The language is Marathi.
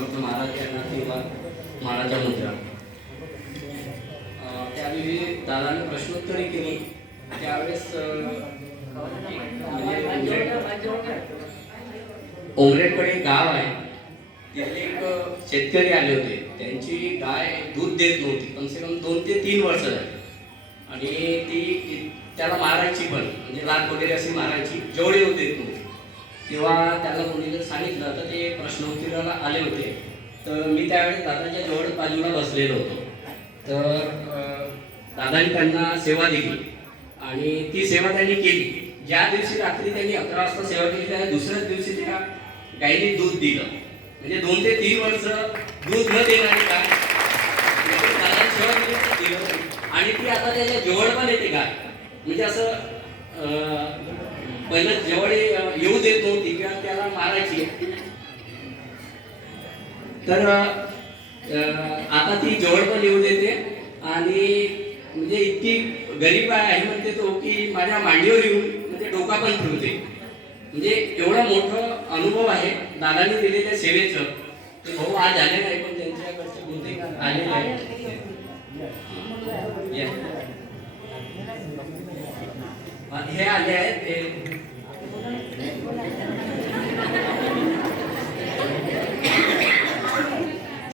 समर्थ महाराज यांना किंवा महाराजा मुद्रा त्यावेळी दादाने प्रश्नोत्तरी केली त्यावेळेस ओमरेकडे गाव आहे तिथे एक शेतकरी आले होते त्यांची गाय दूध देत नव्हती कमसे कम 2 ते 3 वर्ष झाली आणि ती त्याला मारायची पण म्हणजे लात वगैरे अशी मारायची जेवढी होत देत नव्हती तेव्हा त्याला कोणी जर सांगितलं तर ते प्रश्नोत्तराला आले होते तर मी त्यावेळेस दादाच्या जवळ बाजूला बसलेलो होतो तर दादांनी त्यांना सेवा दिली आणि ती सेवा त्यांनी केली ज्या दिवशी रात्री त्यांनी 11 वाजता सेवा केली त्या दुसऱ्याच दिवशी त्या गायीने दूध दिलं म्हणजे 2 ते 3 वर्ष दूध न देणारी गाय दादांनी सेवा केली आणि ती आता त्याच्या जवळ पण येते गाय म्हणजे असं पहिलं जवळ येऊ देत नव्हती किंवा त्याला मारायची तर आता ती जवळ पण येऊ देते आणि म्हणजे इतकी गरीब आहे म्हणते तो की माझ्या मांडीवर येऊन म्हणजे डोका पण ठेवते म्हणजे एवढा मोठा अनुभव आहे दादांनी दिलेल्या सेवेचं ते भाऊ आज आले नाही पण त्यांच्याकडचे कोणते आलेले आहेत हे आले आहेत